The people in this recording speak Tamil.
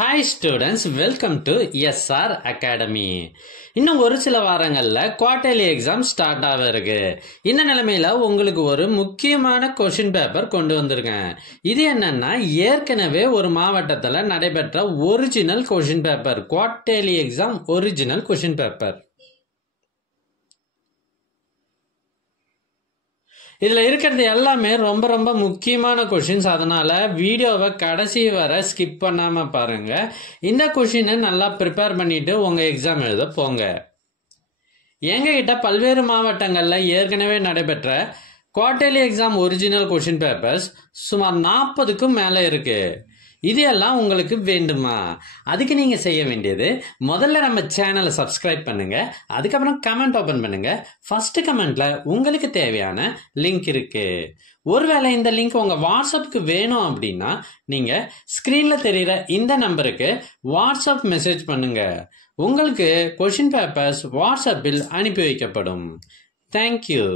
Hi students, welcome to SR academy. இன்னும் ஒரு சில வாரங்களில் குவார்டர்லி எக்ஸாம் ஸ்டார்ட் ஆக இருக்கு. இந்த நிலைமையில உங்களுக்கு ஒரு முக்கியமான கொஷின் பேப்பர் கொண்டு வந்திருக்கேன். இது என்னன்னா, ஏற்கனவே ஒரு மாவட்டத்தில் நடைபெற்ற original question paper, quarterly exam original question paper. இதில் இருக்கிறது எல்லாமே ரொம்ப ரொம்ப முக்கியமான கொஷின்ஸ். அதனால வீடியோவை கடைசி வரை ஸ்கிப் பண்ணாமல் பாருங்க. இந்த கொஷினை நல்லா ப்ரிப்பேர் பண்ணிட்டு உங்கள் எக்ஸாம் எழுத போங்க. எங்ககிட்ட பல்வேறு மாவட்டங்களில் ஏற்கனவே நடைபெற்ற quarterly exam original question papers சுமார் 40க்கும் மேலே இருக்கு. இது எல்லாம் உங்களுக்கு வேண்டுமா? அதுக்கு நீங்க செய்ய வேண்டியது, முதல்ல நம்ம சேனலை சப்ஸ்கிரைப் பண்ணுங்க. அதுக்கப்புறம் கமெண்ட் ஓபன் பண்ணுங்க. ஃபர்ஸ்ட் கமெண்ட்ல உங்களுக்கு தேவையான லிங்க் இருக்கு. ஒருவேளை இந்த லிங்க் உங்க வாட்ஸ்அப்புக்கு வேணும் அப்படின்னா நீங்க ஸ்கிரீன்ல தெரியுற இந்த நம்பருக்கு வாட்ஸ்அப் மெசேஜ் பண்ணுங்க. உங்களுக்கு கொஷின் பேப்பர்ஸ் வாட்ஸ்அப்பில் அனுப்பி வைக்கப்படும். தேங்க்யூ.